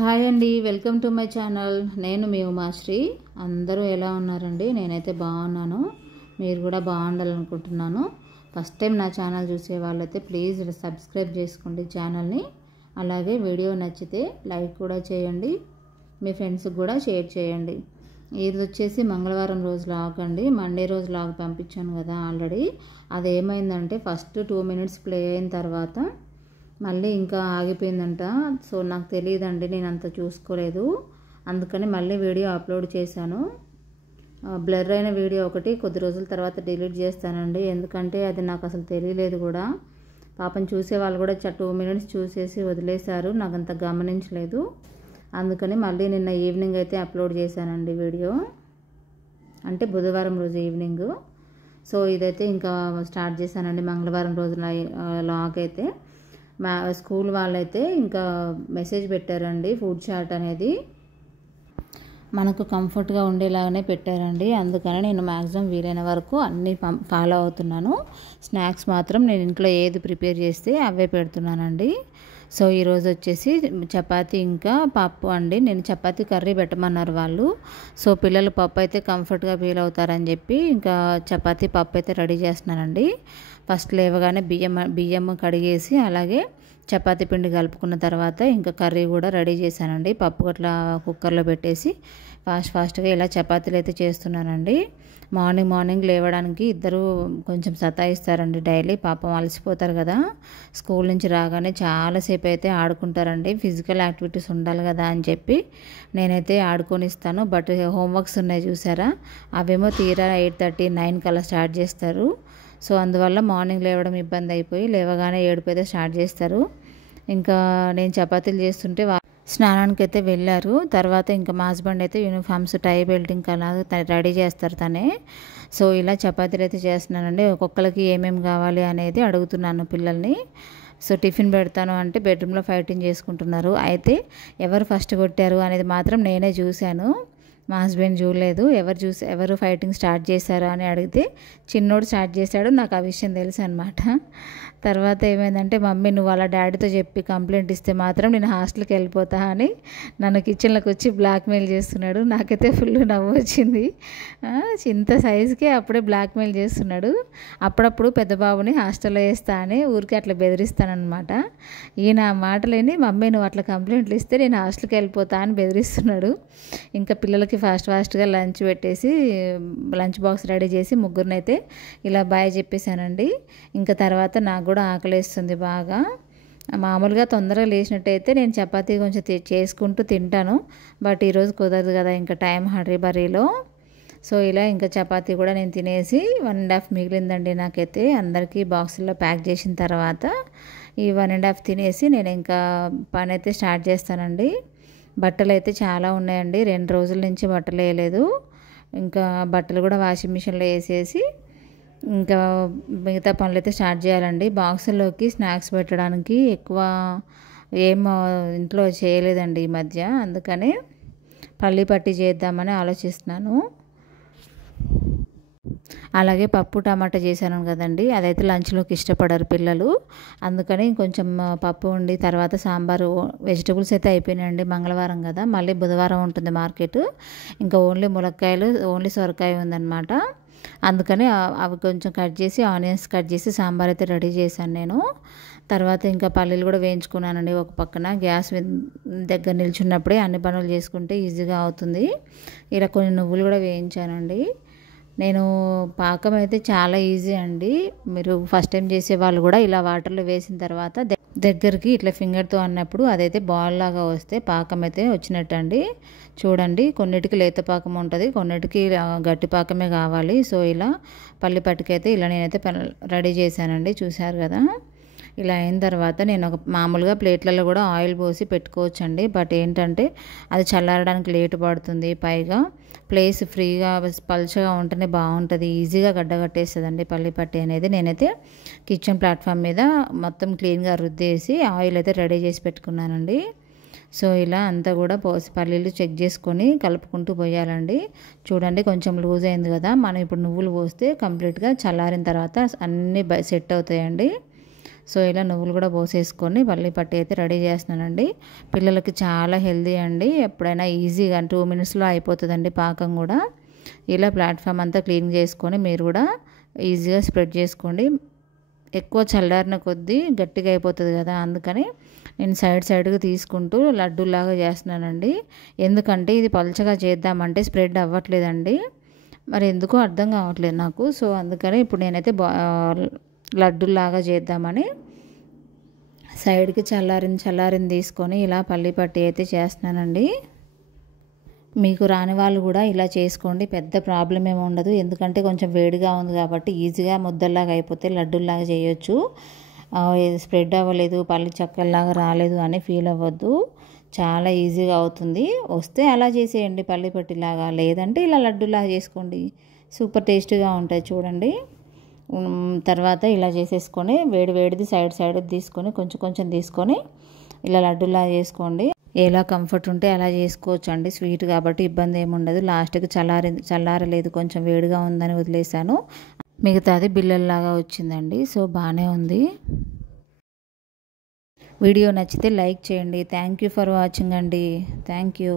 Hi అండి, welcome to my channel. నేను మీ ఉమాశ్రీ. అందరూ ఎలా ఉన్నారండి? నేనైతే బాగున్నాను. మీరు కూడా బాగుండాలనుకుంటున్నాను. ఫస్ట్ టైం నా ఛానల్ చూసే వాళ్ళైతే ప్లీజ్ సబ్స్క్రైబ్ చేసుకోండి ఛానల్ని. అలాగే వీడియో నచ్చితే లైక్ కూడా చేయండి, మీ ఫ్రెండ్స్కి కూడా షేర్ చేయండి. ఇది వచ్చేసి మంగళవారం రోజు లాగ్ అండి. మండే రోజు లాగ్ పంపించాను కదా ఆల్రెడీ. అది ఏమైందంటే ఫస్ట్ 2 minutes ప్లే అయిన తర్వాత మళ్ళీ ఇంకా ఆగిపోయిందంట. సో నాకు తెలియదండి, నేను అంత చూసుకోలేదు. అందుకని మళ్ళీ వీడియో అప్లోడ్ చేశాను. బ్లర్ అయిన వీడియో ఒకటి కొద్ది రోజుల తర్వాత డిలీట్ చేస్తానండి, ఎందుకంటే అది నాకు అసలు తెలియలేదు కూడా. పాపం చూసే వాళ్ళు కూడా 2 minutes చూసేసి వదిలేశారు, నాకు అంత గమనించలేదు. అందుకని మళ్ళీ నిన్న ఈవినింగ్ అయితే అప్లోడ్ చేశానండి వీడియో, అంటే బుధవారం రోజు ఈవినింగ్. సో ఇదైతే ఇంకా స్టార్ట్ చేశానండి మంగళవారం రోజు లాగ్ అయితే. మా స్కూల్ వాళ్ళైతే ఇంకా మెసేజ్ పెట్టారండి, ఫుడ్ చార్ట్ అనేది మనకు కంఫర్ట్గా ఉండేలాగానే పెట్టారండి. అందుకని నేను మ్యాక్సిమం వీలైన వరకు అన్నీ ఫాలో అవుతున్నాను. స్నాక్స్ మాత్రం నేను ఇంట్లో ఏది ప్రిపేర్ చేస్తే అవే పెడుతున్నానండి. సో ఈరోజు వచ్చేసి చపాతీ ఇంకా పప్పు అండి. నేను చపాతీ కర్రీ పెట్టమన్నారు వాళ్ళు. సో పిల్లలు పప్పు అయితే కంఫర్ట్గా ఫీల్ అవుతారని చెప్పి ఇంకా చపాతీ పప్పు అయితే రెడీ చేస్తున్నానండి. ఫస్ట్ లేవగానే బియ్యం కడిగేసి అలాగే చపాతీ పిండి కలుపుకున్న తర్వాత ఇంకా కర్రీ కూడా రెడీ చేశానండి. పప్పు అట్లా కుక్కర్లో పెట్టేసి ఫాస్ట్గా ఇలా చపాతీలు అయితే చేస్తున్నానండి. మార్నింగ్ లేవడానికి ఇద్దరు కొంచెం సతాయిస్తారండి డైలీ. పాపం అలసిపోతారు కదా, స్కూల్ నుంచి రాగానే చాలాసేపు అయితే ఆడుకుంటారండి. ఫిజికల్ యాక్టివిటీస్ ఉండాలి కదా అని చెప్పి నేనైతే ఆడుకొనిస్తాను. బట్ హోంవర్క్స్ ఉన్నాయి చూసారా, అవేమో తీరా 8:30, 9 కల్లా స్టార్ట్ చేస్తారు. సో అందువల్ల మార్నింగ్ లేవడం ఇబ్బంది అయిపోయి లేవగానే 7 అయితే స్టార్ట్ చేస్తారు. ఇంకా నేను చపాతీలు చేస్తుంటే స్నానానికి అయితే వెళ్ళారు. తర్వాత ఇంకా మా హస్బెండ్ అయితే యూనిఫామ్స్, టై, బెల్టింగ్ అలా రెడీ చేస్తారు తనే. సో ఇలా చపాతీలు అయితే చేస్తున్నానండి. ఒక్కొక్కరికి ఏమేమి కావాలి అనేది అడుగుతున్నాను పిల్లల్ని. సో టిఫిన్ పెడతాను అంటే బెడ్రూమ్లో ఫైటింగ్ చేసుకుంటున్నారు. అయితే ఎవరు ఫస్ట్ కొట్టారు అనేది మాత్రం నేనే చూశాను, మా హస్బెండ్ చూడలేదు. ఎవరు ఫైటింగ్ స్టార్ట్ చేశారు అని అడిగితే చిన్నోడు స్టార్ట్ చేశాడు. నాకు ఆ విషయం తెలుసు అనమాట. తర్వాత ఏమైందంటే, మమ్మీ నువ్వు అలా డాడీతో చెప్పి కంప్లైంట్ ఇస్తే మాత్రం నేను హాస్టల్కి వెళ్ళిపోతా అని నన్ను కిచెన్లోకి వచ్చి బ్లాక్మెయిల్ చేస్తున్నాడు. నాకైతే ఫుల్ నవ్వు వచ్చింది. ఇంత సైజుకే అప్పుడే బ్లాక్మెయిల్ చేస్తున్నాడు. అప్పుడప్పుడు పెద్ద బాబుని హాస్టల్లో వేస్తా అని ఊరికి అట్లా బెదిరిస్తానమాట. ఈయన మాటలేని మమ్మీ నువ్వు అట్లా కంప్లైంట్లు ఇస్తే నేను హాస్టల్కి వెళ్ళిపోతా అని బెదిరిస్తున్నాడు. ఇంకా పిల్లలకి ఫాస్ట్గా లంచ్ పెట్టేసి లంచ్ బాక్స్ రెడీ చేసి ముగ్గురినైతే ఇలా బాయ్ చెప్పేశానండి. ఇంకా తర్వాత నాకు కూడా ఆకలేస్తుంది బాగా. మామూలుగా తొందరగా లేచినట్టయితే నేను చపాతీ కొంచెం చేసుకుంటూ తింటాను. బట్ ఈరోజు కుదరదు కదా, ఇంకా టైం బరీలో. సో ఇలా ఇంకా చపాతీ కూడా నేను తినేసి 1.5 మిగిలిందండి నాకైతే. అందరికీ బాక్సుల్లో ప్యాక్ చేసిన తర్వాత ఈ 1.5 తినేసి నేను ఇంకా పని అయితే స్టార్ట్ చేస్తానండి. బట్టలు అయితే చాలా ఉన్నాయండి, 2 రోజుల నుంచి బట్టలు వేయలేదు. ఇంకా బట్టలు కూడా వాషింగ్ మిషన్లో వేసేసి ఇంకా మిగతా పనులు అయితే స్టార్ట్ చేయాలండి. బాక్సుల్లోకి స్నాక్స్ పెట్టడానికి ఎక్కువ ఏం ఇంట్లో చేయలేదండి ఈ మధ్య, అందుకని పల్లి పట్టి చేద్దామని ఆలోచిస్తున్నాను. అలాగే పప్పు టమాటా చేశాను కదండి, అదైతే లంచ్లోకి ఇష్టపడరు పిల్లలు. అందుకని కొంచెం పప్పు ఉండి తర్వాత సాంబారు, వెజిటబుల్స్ అయితే అయిపోయినాయండి. మంగళవారం కదా, మళ్ళీ బుధవారం ఉంటుంది మార్కెట్. ఇంకా ఓన్లీ ములక్కాయలు, ఓన్లీ సొరకాయ ఉందన్నమాట. అందుకని అవి కొంచెం కట్ చేసి ఆనియన్స్ కట్ చేసి సాంబార్ అయితే రెడీ చేశాను నేను. తర్వాత ఇంకా పల్లీలు కూడా వేయించుకున్నానండి ఒక పక్కన. గ్యాస్ దగ్గర నిల్చున్నప్పుడే అన్ని పనులు చేసుకుంటే ఈజీగా అవుతుంది. ఇలా కొన్ని నువ్వులు కూడా వేయించానండి. నేను పాకం అయితే చాలా ఈజీ అండి. మీరు ఫస్ట్ టైం చేసే వాళ్ళు కూడా ఇలా వాటర్లో వేసిన తర్వాత దగ్గరికి ఇట్లా ఫింగర్తో అన్నప్పుడు అదైతే బాల్ లాగా వస్తే పాకం అయితే వచ్చినట్టు అండి. చూడండి, కొన్నిటికి లేత పాకం ఉంటుంది, కొన్నిటికి గట్టి పాకమే కావాలి. సో ఇలా పల్లి పట్టుకైతే ఇలా నేనైతే రెడీ చేశానండి, చూశారు కదా. ఇలా అయిన తర్వాత నేను ఒక మామూలుగా ప్లేట్లలో కూడా ఆయిల్ పోసి పెట్టుకోవచ్చండి. బట్ ఏంటంటే అది చల్లారడానికి లేట్ పడుతుంది, పైగా ప్లేస్ ఫ్రీగా పల్చగా ఉంటేనే బాగుంటుంది, ఈజీగా గడ్డగట్టేస్తుందండి పల్లి పట్టి అనేది. నేనైతే కిచెన్ ప్లాట్ఫామ్ మీద మొత్తం క్లీన్గా రుద్దేసి ఆయిల్ అయితే రెడీ చేసి పెట్టుకున్నానండి. సో ఇలా అంతా కూడా పోసి పల్లీలు చెక్ చేసుకొని కలుపుకుంటూ పోయాలండి. చూడండి కొంచెం లూజ్ అయింది కదా, మనం ఇప్పుడు నువ్వులు పోస్తే కంప్లీట్గా చల్లారిన తర్వాత అన్నీ సెట్ అవుతాయండి. సో ఇలా నువ్వులు కూడా పోసేసుకొని పల్లి పట్టి అయితే రెడీ చేస్తున్నానండి. పిల్లలకి చాలా హెల్దీ అండి. ఎప్పుడైనా ఈజీగా 2 మినిట్స్లో అయిపోతుందండి పాకం కూడా. ఇలా ప్లాట్ఫామ్ అంతా క్లీన్ చేసుకొని మీరు కూడా ఈజీగా స్ప్రెడ్ చేసుకోండి. ఎక్కువ చల్లారిన కొద్దీ గట్టిగా అయిపోతుంది కదా, అందుకని నేను సైడ్గా తీసుకుంటూ లడ్డూలాగా చేస్తున్నానండి. ఎందుకంటే ఇది పల్చగా చేద్దామంటే స్ప్రెడ్ అవ్వట్లేదండి, మరి ఎందుకో అర్థం కావట్లేదు నాకు. సో అందుకని ఇప్పుడు నేనైతే లడ్డూలాగా చేద్దామని సైడ్కి చల్లారింది తీసుకొని ఇలా పల్లి పట్టి అయితే చేస్తున్నానండి. మీకు రాని వాళ్ళు కూడా ఇలా చేసుకోండి, పెద్ద ప్రాబ్లం ఏమి ఉండదు. ఎందుకంటే కొంచెం వేడిగా ఉంది కాబట్టి ఈజీగా ముద్దల్లాగా అయిపోతే లడ్డూల్లాగా చేయొచ్చు. స్ప్రెడ్ అవ్వలేదు, పల్లి చక్కల్లాగా రాలేదు అని ఫీల్ అవ్వద్దు. చాలా ఈజీగా అవుతుంది. వస్తే అలా చేసేయండి పల్లి పట్టిలాగా, లేదంటే ఇలా లడ్డూలాగా చేసుకోండి. సూపర్ టేస్టీగా ఉంటాయి చూడండి. తర్వాత ఇలా చేసేసుకొని వేడిది సైడ్ తీసుకొని కొంచెం తీసుకొని ఇలా లడ్డూలాగా చేసుకోండి. ఎలా కంఫర్ట్ ఉంటే అలా చేసుకోవచ్చు అండి. స్వీట్ కాబట్టి ఇబ్బంది ఏమి ఉండదు. లాస్ట్కి చల్లారలేదు, కొంచెం వేడిగా ఉందని వదిలేసాను. మిగతాది బిల్లల్లాగా వచ్చిందండి. సో బాగానే ఉంది. వీడియో నచ్చితే లైక్ చేయండి. థ్యాంక్ యూ ఫర్ వాచింగ్ అండి. Thank you.